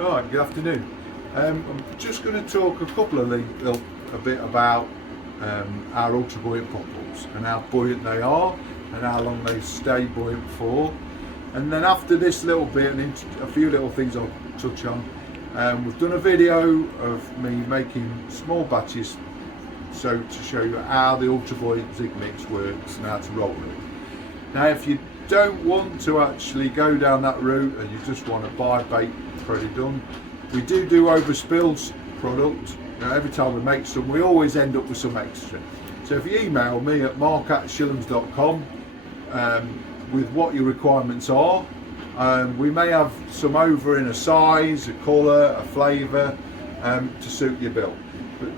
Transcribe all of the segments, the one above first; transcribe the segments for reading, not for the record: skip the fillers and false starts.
Right, good afternoon. I'm just going to talk a bit about our ultra buoyant pop-ups and how buoyant they are and how long they stay buoyant for. And then after this little bit and a few little things I'll touch on, we've done a video of me making small batches to show you how the ultra buoyant zig mix works and how to roll it. Now if you don't want to actually go down that route and you just want to buy bait already done, we do overspills product. Every time we make some, we always end up with some extra. So if you email me at mark@shilhams.com with what your requirements are, we may have some over in a size, a colour, a flavour to suit your bill.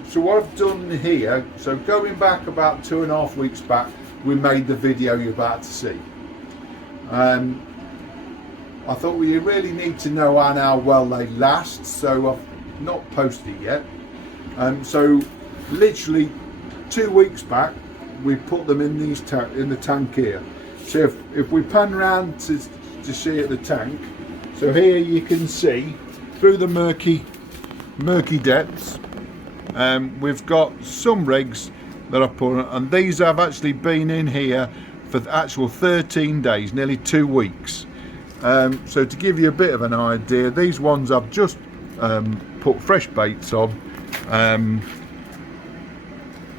So what I've done here, so going back about 2.5 weeks back, we made the video you're about to see. I thought you really need to know how well they last, so I've not posted it yet. So literally 2 weeks back, we put them in in the tank here. So if we pan around to see at the tank, so here you can see through the murky depths, we've got some rigs that I put on, and these have actually been in here for the actual 13 days, nearly 2 weeks. So to give you a bit of an idea, these ones I've just put fresh baits on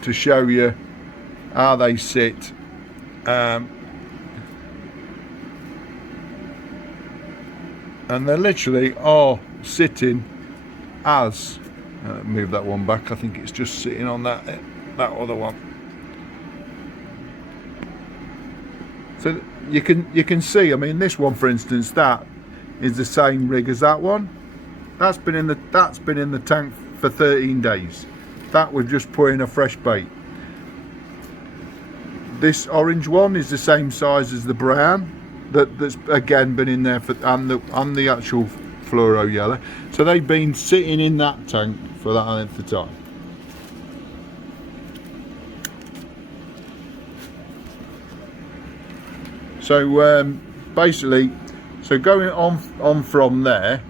to show you how they sit. And they literally are sitting as move that one back. I think it's just sitting on that other one. So you can see, I mean, this one for instance, that is the same rig as that one. That's been in the tank for 13 days. That we've just put in a fresh bait. This orange one is the same size as the brown that's again been in there and the actual fluoro yellow. So they've been sitting in that tank for that length of time. So basically, so going on from there,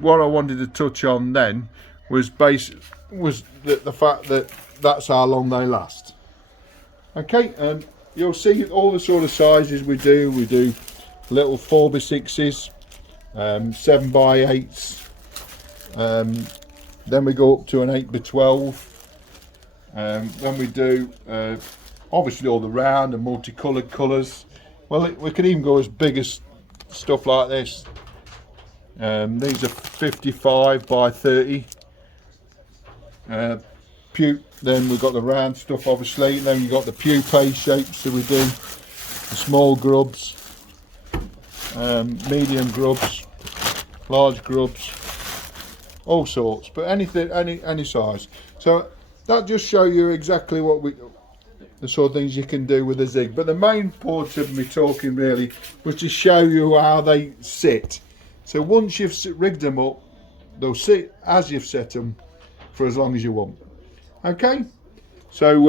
what I wanted to touch on then was the fact that that's how long they last. Okay, you'll see all the sort of sizes we do. We do little 4x6s, 7x8s, then we go up to an 8x12, then we do obviously all the round and multicoloured colours. Well, we can even go as big as stuff like this. These are 55 by 30. Then we've got the round stuff obviously, then you've got the pupae shapes, so we do the small grubs, medium grubs, large grubs, all sorts, but anything, any size. So that just show you exactly the sort of things you can do with a zig. But the main point of me talking really was to show you how they sit. So once you've rigged them up, they'll sit as you've set them for as long as you want. Okay, so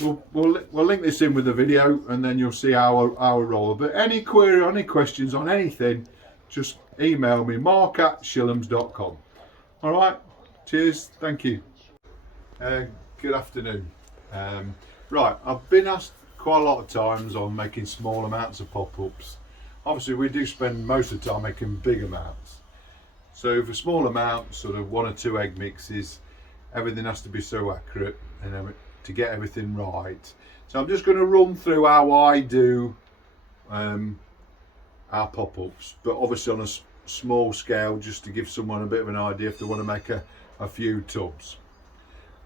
we'll link this in with the video, and then you'll see our roll. But any query, any questions on anything, just email me, mark@shilhams.com. All right, cheers, thank you. Good afternoon. Right, I've been asked quite a lot of times on making small amounts of pop-ups. Obviously we do spend most of the time making big amounts. So for small amounts, sort of 1 or 2 egg mixes, everything has to be so accurate and to get everything right. So I'm just going to run through how I do our pop-ups, but obviously on a small scale, just to give someone a bit of an idea if they want to make a few tubs.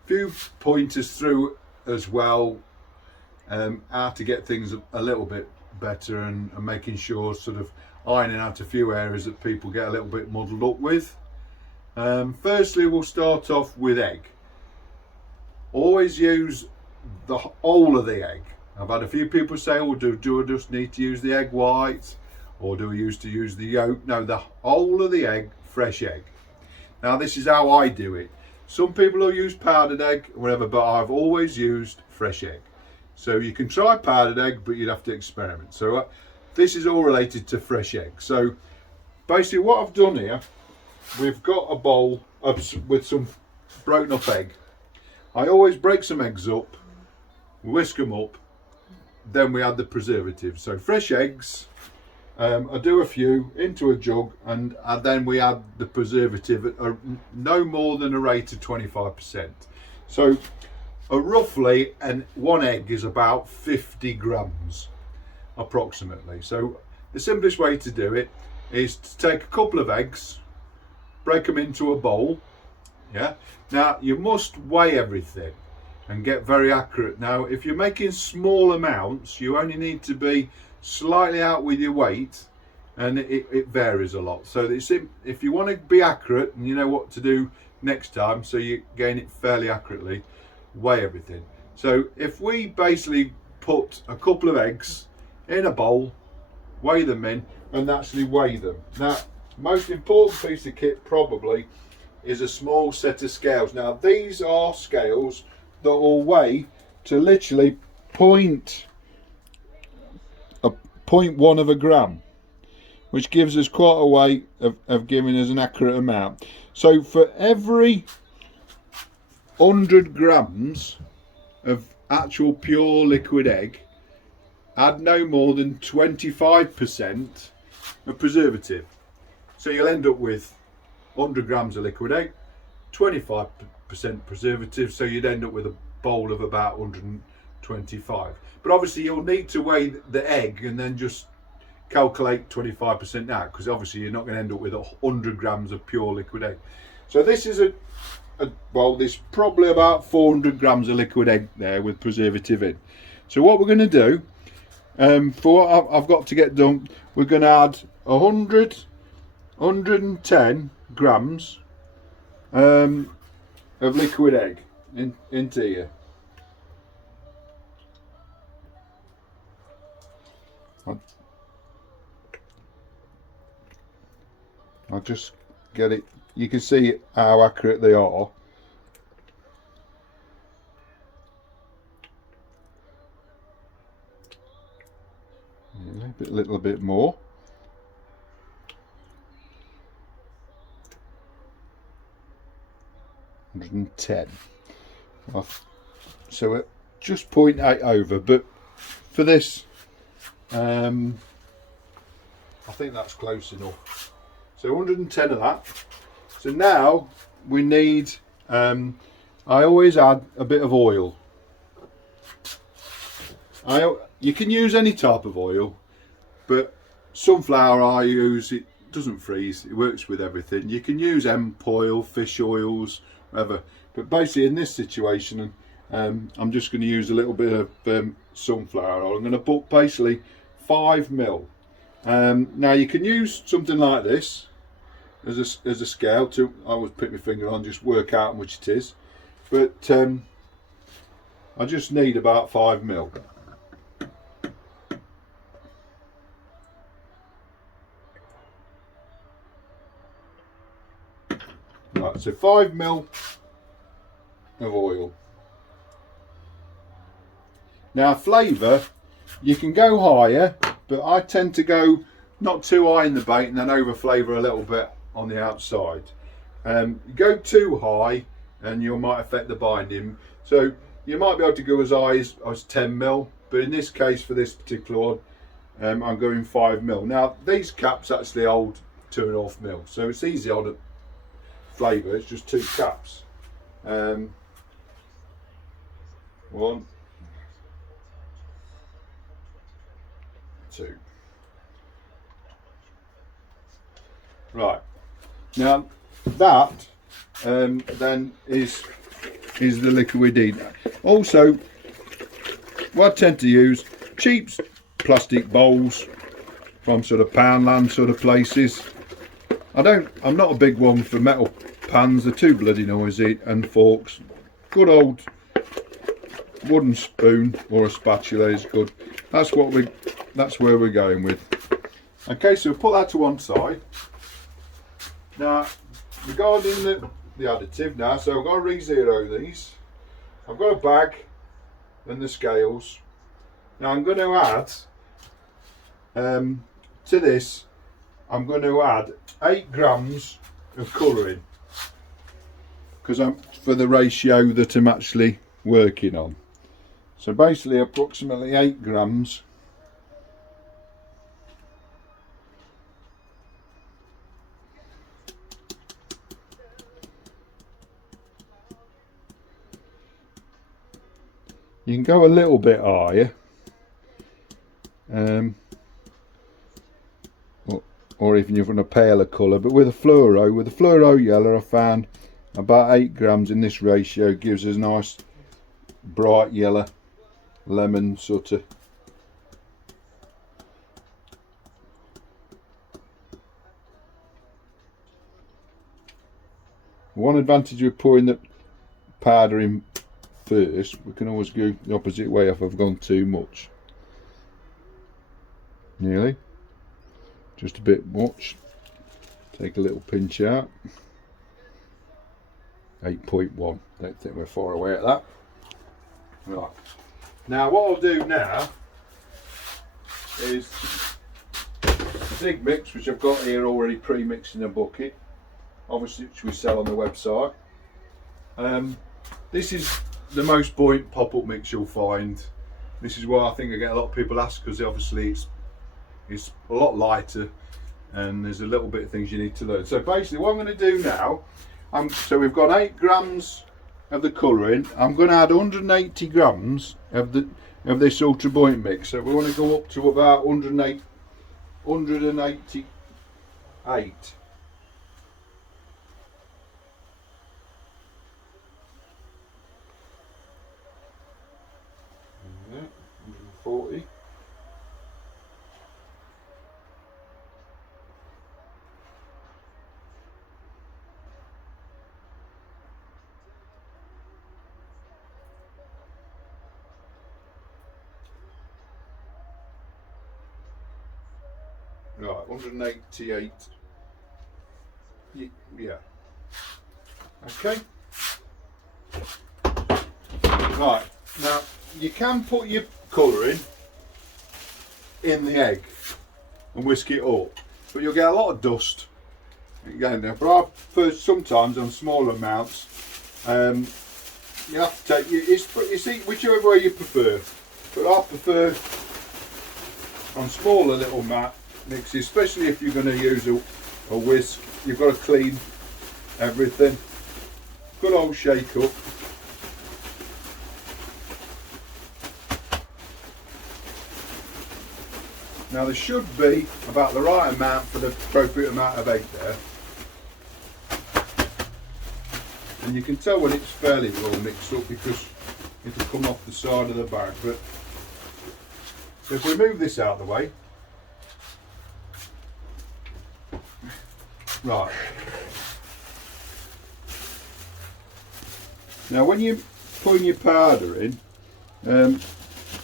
A few pointers through as well, how to get things a little bit better and making sure, sort of ironing out a few areas that people get a little bit muddled up with. Firstly, we'll start off with egg. Always use the whole of the egg. I've had a few people say, oh, do I just need to use the egg white, or do I use the yolk? No, the whole of the egg, fresh egg. Now this is how I do it. Some people will use powdered egg, whatever, but I've always used fresh egg. So you can try powdered egg, but you'd have to experiment. So this is all related to fresh egg. So basically what I've done here, we've got a bowl with some broken up egg. I always break some eggs up, whisk them up, then we add the preservative. So fresh eggs, I do a few into a jug, and then we add the preservative at no more than a rate of 25%. So roughly, one egg is about 50 grams approximately. So the simplest way to do it is to take a couple of eggs, break them into a bowl. Yeah. Now you must weigh everything and get very accurate. Now if you're making small amounts, you only need to be slightly out with your weight, and it varies a lot. So if you want to be accurate and you know what to do next time, so you gain it fairly accurately, weigh everything. So if we basically put a couple of eggs in a bowl, weigh them in, and actually weigh them. Now, most important piece of kit probably is a small set of scales. Now these are scales that will weigh to literally 0.1 of a gram, which gives us quite a way of giving us an accurate amount. So for every 100 grams of actual pure liquid egg, add no more than 25% of preservative. So you'll end up with 100 grams of liquid egg, 25% preservative, so you'd end up with a bowl of about 125. But obviously you'll need to weigh the egg and then just calculate 25% out, because obviously you're not going to end up with 100 grams of pure liquid egg. So this is there's probably about 400 grams of liquid egg there with preservative in. So what we're going to do, for what I've got to get done, we're going to add 110 grams of liquid egg into here. I'll just get it, you can see how accurate they are. A little bit more. $110. So at just 0.8 over, but for this, I think that's close enough. So 110 of that. So now we need, I always add a bit of oil. You can use any type of oil, but sunflower I use, it doesn't freeze, it works with everything. You can use hemp oil, fish oils, whatever, but basically in this situation, I'm just going to use a little bit of sunflower oil. I'm going to put basically 5 ml. Now you can use something like this as a scale to, I always put my finger on, just work out how much it is, but I just need about 5 ml. Right, so 5 ml of oil. Now flavour, you can go higher, but I tend to go not too high in the bait and then over flavour a little bit on the outside. You go too high and you might affect the binding, so you might be able to go as high as 10 ml, but in this case for this particular one, I'm going 5 ml. Now these caps actually hold 2.5 ml, so it's easy on a flavour, it's just 2 caps. 1, 2. Right, now that then is the liquid we need. Also, what I tend to use, cheap plastic bowls from sort of Poundland sort of places. I'm not a big one for metal pans, they're too bloody noisy, and forks. Good old wooden spoon or a spatula is good. That's where we're going with. Okay, so we'll put that to one side. Now regarding the additive now, so I've got to re-zero these. I've got a bag and the scales. Now I'm going to add to this I'm going to add 8 grams of colouring, because I'm for the ratio that I'm actually working on. So basically approximately 8 grams. You can go a little bit higher, or even if you want a paler colour, but with a fluoro yellow, I found about 8 grams in this ratio gives us a nice bright yellow lemon sort of. One advantage of pouring the powder in first, we can always go the opposite way if I've gone too much. Nearly. Just a bit much. Take a little pinch out. 8.1. Don't think we're far away at that. Right. Now what I'll do now is Zig mix, which I've got here already pre-mixed in a bucket, obviously, which we sell on the website. This is the most buoyant pop-up mix you'll find. This is why I think I get a lot of people ask, because obviously it's a lot lighter and there's a little bit of things you need to learn. So basically what I'm going to do now, so we've got 8 grams of the colouring. I'm going to add 180 grams of this ultra buoyant mix. So we want to go up to about 188. Yeah, 140. Right, 188. Yeah. Okay. Right, now you can put your colouring in the egg and whisk it up, but you'll get a lot of dust again there. But I prefer sometimes on smaller amounts. You have to take you see whichever way you prefer, but I prefer on smaller little mixes, especially if you're going to use a whisk. You've got to clean everything. Good old shake up. Now there should be about the right amount for the appropriate amount of egg there. And you can tell when it's fairly well mixed up because it'll come off the side of the bag. But so if we move this out of the way. Right. Now when you're putting your powder in,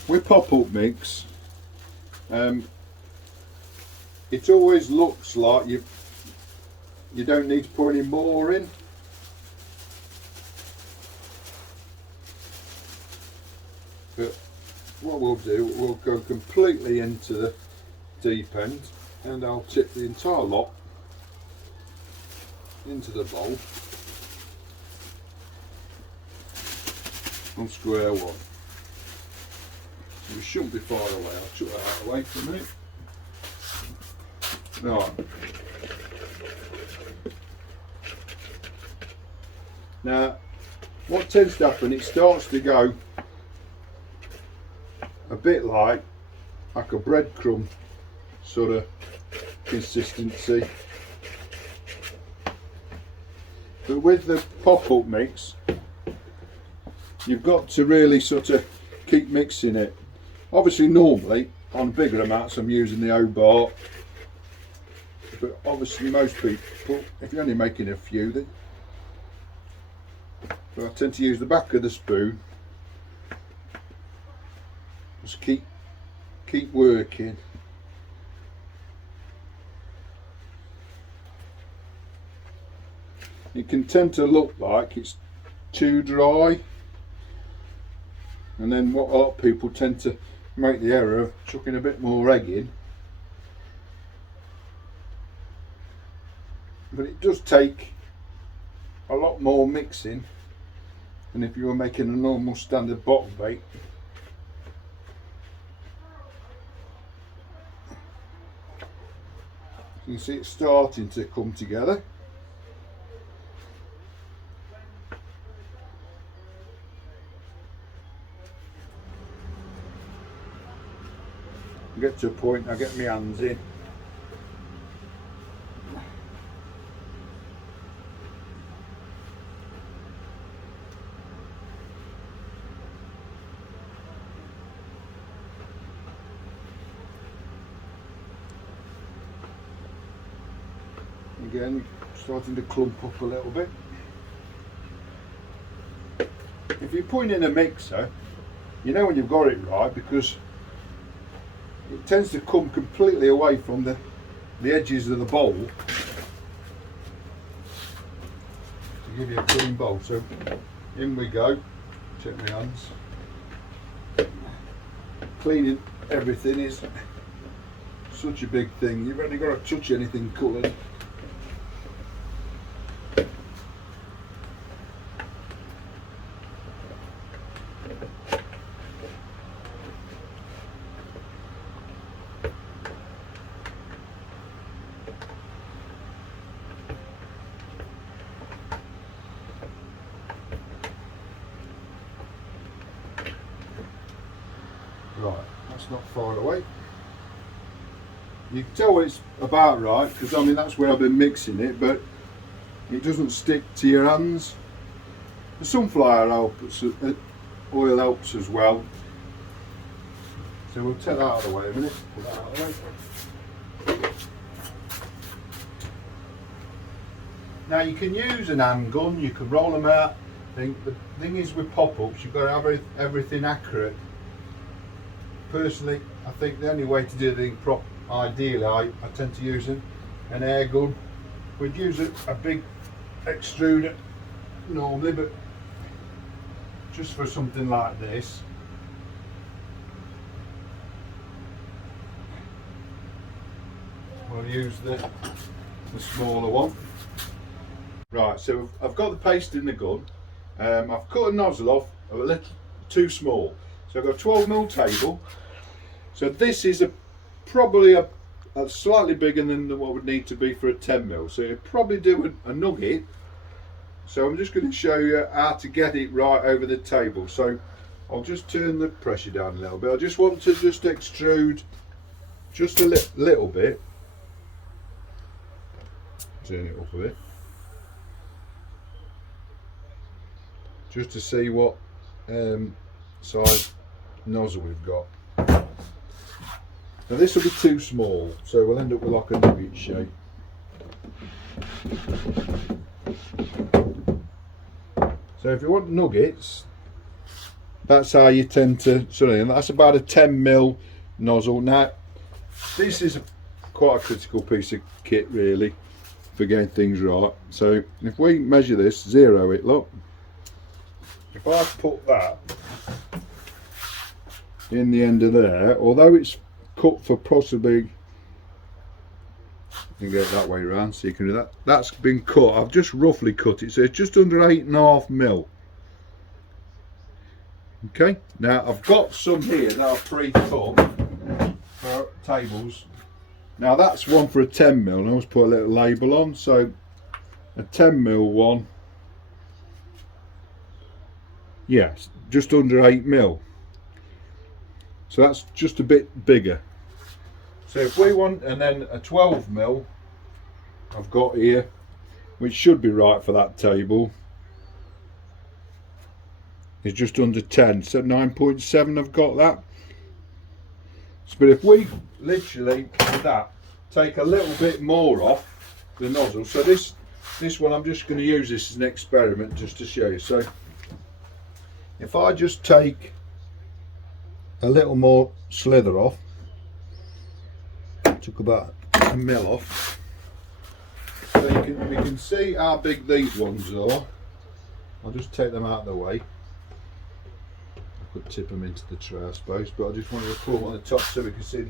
with pop-up mix, it always looks like you don't need to put any more in. But what we'll do, we'll go completely into the deep end, and I'll tip the entire lot into the bowl on square one. So we shouldn't be far away. I'll chuck that out of the way for a minute. Right. Now, what tends to happen, it starts to go a bit like a breadcrumb sort of consistency. But with the pop-up mix, you've got to really sort of keep mixing it. Obviously normally on bigger amounts I'm using the O-bar, but obviously most people, if you're only making a few, but I tend to use the back of the spoon. Just keep working. It can tend to look like it's too dry, and then what a lot of people tend to make the error of chucking a bit more egg in, but it does take a lot more mixing than if you were making a normal standard bottom bait. You can see it's starting to come together. Get to a point, I get my hands in. Again, starting to clump up a little bit. If you're putting in a mixer, you know when you've got it right, because it tends to come completely away from the edges of the bowl to give you a clean bowl. So in we go. Check my hands. Cleaning everything is such a big thing. You've only got to touch anything coloured. Right, that's not far away. You can tell it's about right, because I mean that's where I've been mixing it, but it doesn't stick to your hands. The sunflower oil helps as well. So we'll take that out of the way a minute. Put that out of the way. Now you can use an hand gun, you can roll them out. The thing is with pop-ups, you've got to have everything accurate. Personally, I think the only way to do the thing ideally, I tend to use an air gun. We'd use a big extruder normally, but just for something like this, we'll use the smaller one. Right, so I've got the paste in the gun. I've cut a nozzle off a little too small. So I've got a 12mm table. So this is probably a slightly bigger than what would need to be for a 10mm. So you'd probably do a nugget. So I'm just going to show you how to get it right over the table. So I'll just turn the pressure down a little bit. I just want to just extrude just a little bit. Turn it up a bit. Just to see what size nozzle we've got. Now this will be too small, so we'll end up with like a nugget shape. So if you want nuggets, that's how you tend to sort of, and that's about a 10mm nozzle. Now this is quite a critical piece of kit really for getting things right. So if we measure this, zero it, look. If I put that in the end of there, although it's cut for possibly, you can get it that way around so you can do that. That's been cut. I've just roughly cut it, so it's just under 8.5mm. Okay, now I've got some here that are pre-cut for tables. Now that's one for a 10mm, and I always put a little label on. So a 10mm one, yes, just under 8mm. So that's just a bit bigger. So if we want, and then a 12mm I've got here, which should be right for that table, is just under 10. So 9.7 I've got that. So, but if we literally with that take a little bit more off the nozzle, so this one I'm just going to use this as an experiment just to show you. So if I just take a little more slither off, took about a mil off, so we can see how big these ones are. I'll just take them out of the way. I could tip them into the tray I suppose, but I just wanted to put them on the top so we can see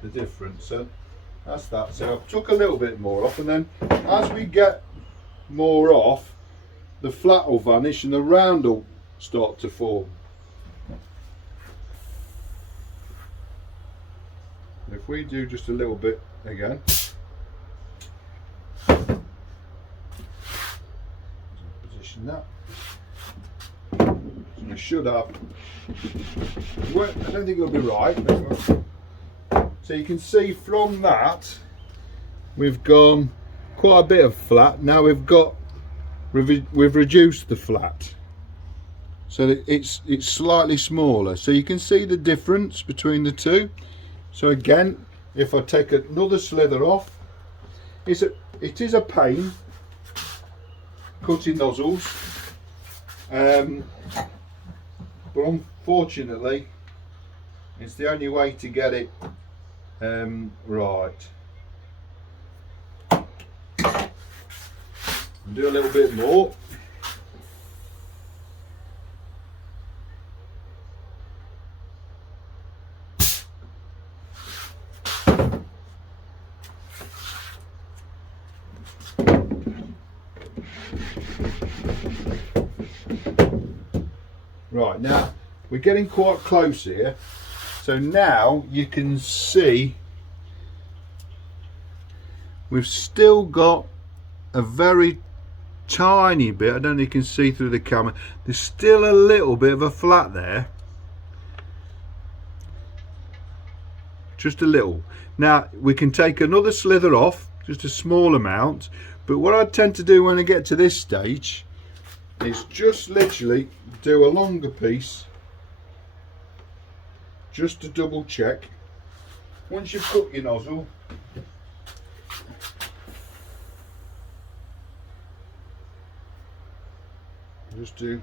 the difference. So That's that. So I took a little bit more off, and then as we get more off, the flat will vanish and the round will start to form. If we do just a little bit again, position that. So I should have. I don't think it'll be right. So you can see from that we've gone quite a bit of flat. Now we've reduced the flat, so that it's slightly smaller. So you can see the difference between the two. So again, if I take another slither off, it is a pain cutting nozzles, but unfortunately it's the only way to get it right. Do a little bit more. Right, now we're getting quite close here, so now you can see we've still got a very tiny bit. I don't know if you can see through the camera, there's still a little bit of a flat there, just a little. Now we can take another slither off, just a small amount, but what I tend to do when I get to this stage is just literally do a longer piece just to double check. Once you've cut your nozzle, just do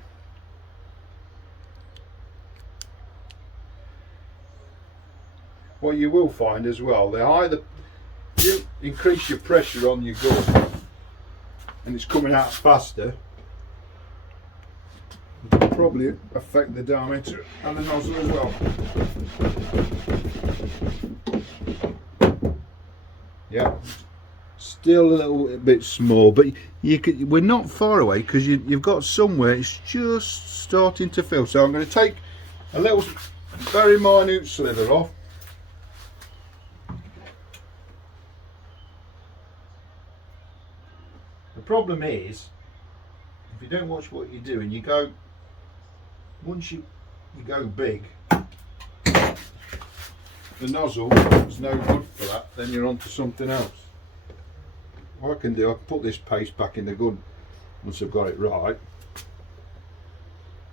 what you will find as well, they either you increase your pressure on your gun and it's coming out faster, it'll probably affect the diameter and the nozzle as well. Yeah, still a little bit small, but we're not far away because you've got somewhere it's just starting to fill. So I'm going to take a little very minute slither off. The problem is, if you don't watch what you're doing, you go, once you go big, the nozzle is no good for that, then you're on to something else. What I can do, I can put this paste back in the gun once I've got it right.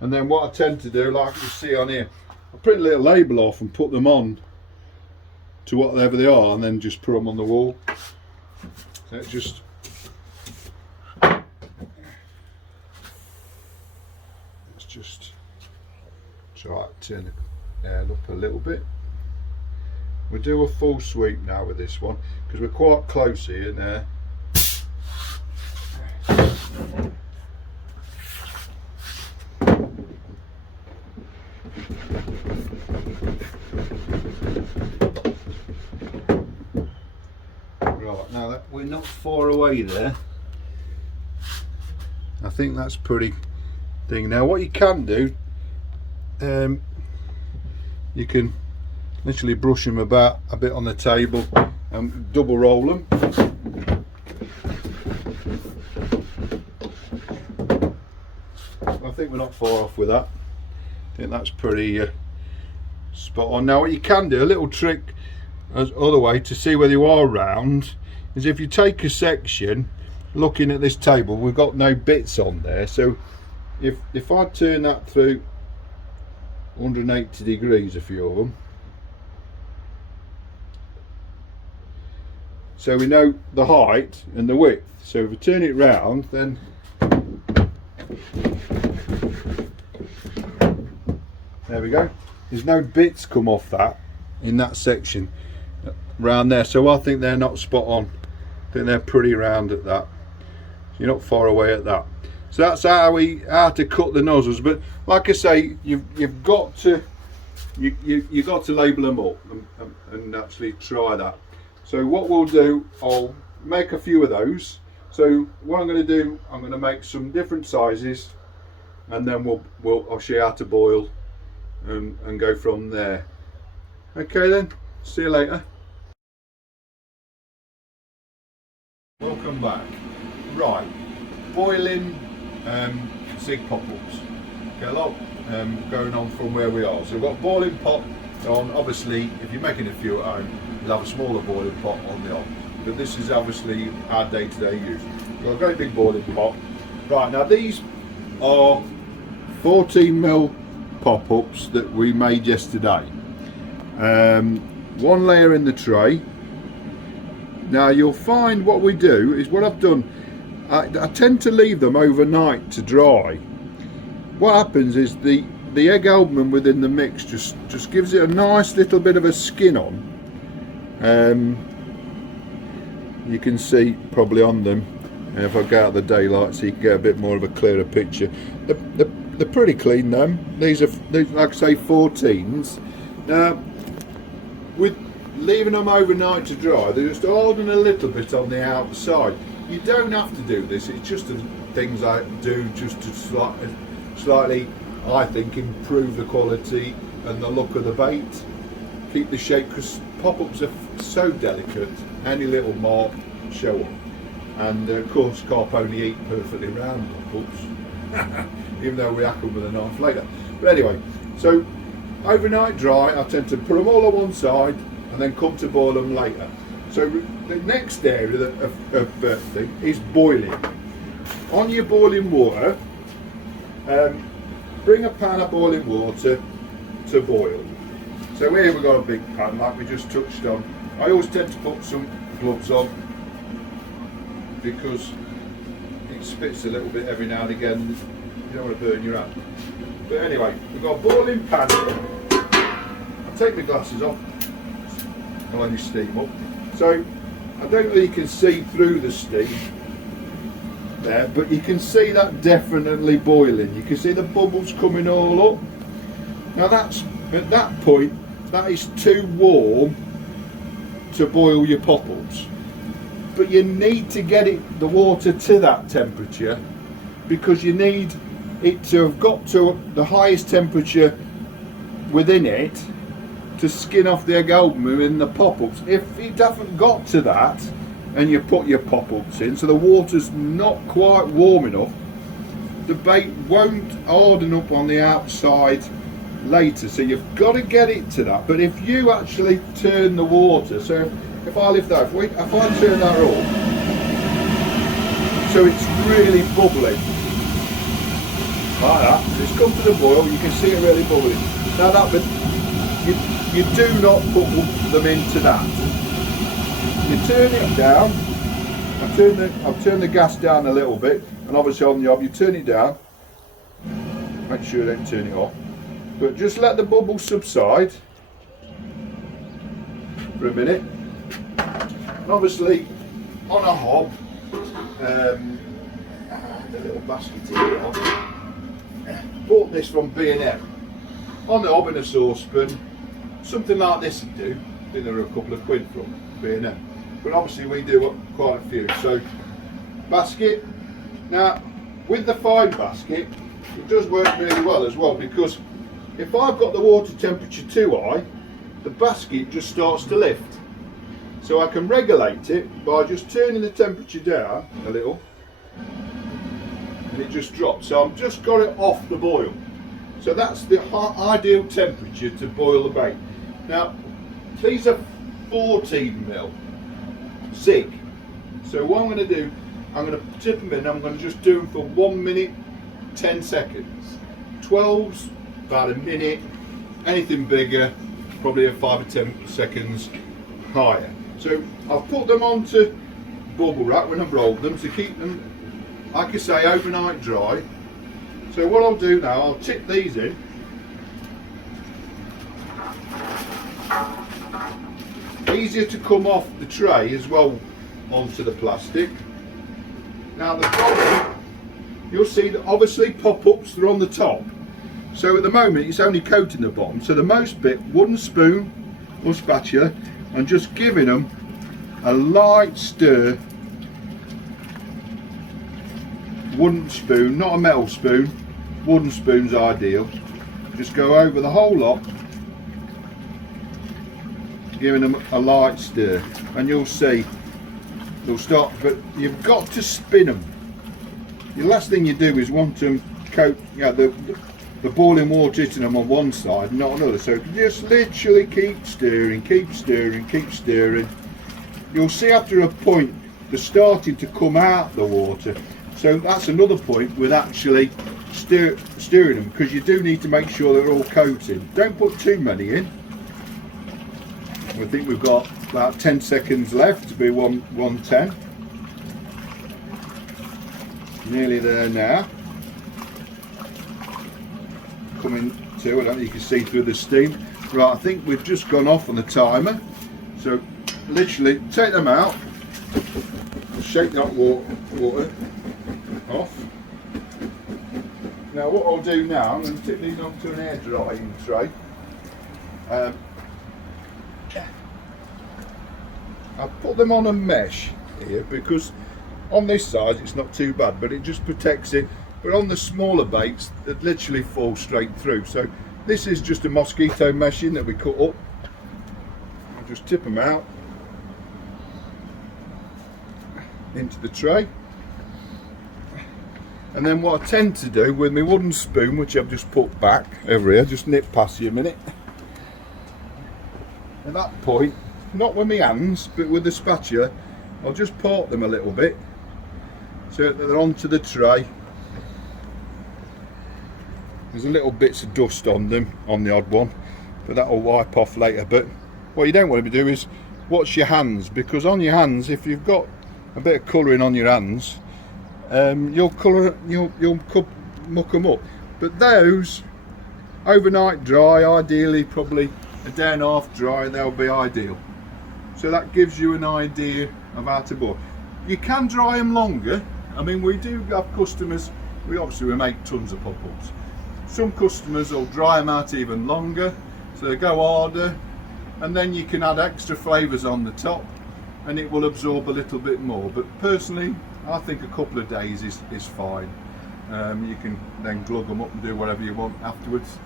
And then what I tend to do, like you see on here, I print a little label off and put them on to whatever they are, and then just put them on the wall. So it just try to turn the air up a little bit. We'll do a full sweep now with this one because we're quite close here now. Right, now that we're not far away there, I think that's pretty thing. Now what you can do, you can literally brush them about a bit on the table and double roll them. I think we're not far off with that. I think that's pretty spot on. Now what you can do, a little trick as other way to see whether you are round, is if you take a section, looking at this table, we've got no bits on there, so if I turn that through 180 degrees, a few of them, so we know the height and the width. So if we turn it round, then there we go, there's no bits come off that in that section round there, so I think they're not spot on. I think they're pretty round at that, so you're not far away at that. So that's how to cut the nozzles. But like I say, you've got to label them up and actually try that. So what we'll do, I'll make a few of those. So what I'm going to do, I'm going to make some different sizes, and then I'll show you how to boil and go from there. Okay then, see you later. Welcome back. Right, boiling Zig pop-ups. Okay, a lot going on from where we are. So we've got boiling pot on. Obviously, if you're making a few at home, you'll have a smaller boiling pot on the hob. But this is obviously our day-to-day use. We've got a great big boiling pot. Right, now these are 14mm pop-ups that we made yesterday. One layer in the tray. Now you'll find what we do is, what I've done, I tend to leave them overnight to dry. What happens is the egg albumin within the mix just gives it a nice little bit of a skin on. You can see probably on them, if I go out the daylight so you can get a bit more of a clearer picture. They're pretty clean though. These are, like I say, 14s. Now with leaving them overnight to dry, they're just holding a little bit on the outside. You don't have to do this, it's just things I do just to slightly, I think, improve the quality and the look of the bait. Keep the shape, because pop-ups are so delicate, any little mark show up. And of course carp only eat perfectly round pop-ups, even though we hack them with a knife later. But anyway, so overnight dry, I tend to put them all on one side and then come to boil them later. So the next area of thing is boiling. On your boiling water, bring a pan of boiling water to boil. So here we've got a big pan like we just touched on. I always tend to put some gloves on because it spits a little bit every now and again. You don't want to burn your hand. But anyway, we've got a boiling pan here. I'll take my glasses off. I'll only steam up. So I don't know if you can see through the steam there, but you can see that definitely boiling. You can see the bubbles coming all up. Now that's, at that point, that is too warm to boil your pop-ups. But you need to get the water to that temperature, because you need it to have got to the highest temperature within it to skin off the egg albumin in the pop-ups. If it hasn't got to that and you put your pop-ups in, so the water's not quite warm enough, the bait won't harden up on the outside later. So you've got to get it to that. But if you actually turn the water, so if I lift that, if I turn that up, so it's really bubbling like that, so it's come to the boil, you can see it really bubbling. Now that bit, you do not put them into that. You turn it down. I've turned the gas down a little bit, and obviously on the hob you turn it down. Make sure you don't turn it off. But just let the bubbles subside for a minute. And obviously on a hob, the little basket here, bought this from B&M. On the hob in a saucepan, something like this would do. I think there are a couple of quid from B&M. But obviously we do quite a few. So basket. Now with the fine basket, it does work really well as well, because if I've got the water temperature too high, the basket just starts to lift. So I can regulate it by just turning the temperature down a little, and it just drops. So I've just got it off the boil. So that's the ideal temperature to boil the bait. Now these are 14mm Zig. So what I'm going to do, I'm going to tip them in, I'm going to just do them for 1 minute 10 seconds. 12's about a minute, anything bigger probably a 5 or 10 seconds higher. So I've put them onto bubble wrap when I've rolled them to keep them, like I say, overnight dry. So what I'll do now, I'll tip these in. Easier to come off the tray as well onto the plastic. Now the bottom, you'll see that obviously pop-ups are on the top. So at the moment it's only coating the bottom. So the most bit, wooden spoon or spatula, and just giving them a light stir, wooden spoon, not a metal spoon, wooden spoon's ideal. Just go over the whole lot, giving them a light stir, and you'll see they'll start, but you've got to spin them. The last thing you do is want them coat, the boiling water hitting them on one side, not another. So just literally keep stirring, keep stirring, keep stirring. You'll see after a point they're starting to come out the water. So that's another point with actually stirring them, because you do need to make sure they're all coated. Don't put too many in. I think we've got about 10 seconds left to be 110. Nearly there now. Coming to, I don't think you can see through the steam. Right, I think we've just gone off on the timer. So literally take them out, shake that water off. Now what I'll do now, I'm going to tip these onto an air drying tray. I'll put them on a mesh here, because on this size it's not too bad, but it just protects it. But on the smaller baits, it literally falls straight through. So this is just a mosquito meshing that we cut up. I'll just tip them out into the tray. And then what I tend to do with my wooden spoon, which I've just put back over here, just nip past you a minute. At that point, not with my hands, but with the spatula, I'll just port them a little bit so that they're onto the tray. There's a little bits of dust on them, on the odd one, but that will wipe off later. But what you don't want to be doing is watch your hands, because on your hands, if you've got a bit of colouring on your hands, you'll muck them up. But those overnight dry, ideally probably a day and a half dry, they'll be ideal. So that gives you an idea of how to boil. You can dry them longer. I mean, we do have customers, we make tons of pop-ups. Some customers will dry them out even longer, so they go harder, and then you can add extra flavours on the top and it will absorb a little bit more. But personally, I think a couple of days is fine. You can then glug them up and do whatever you want afterwards.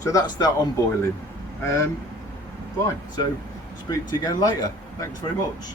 So that's that on boiling. Fine, so speak to you again later. Thanks very much.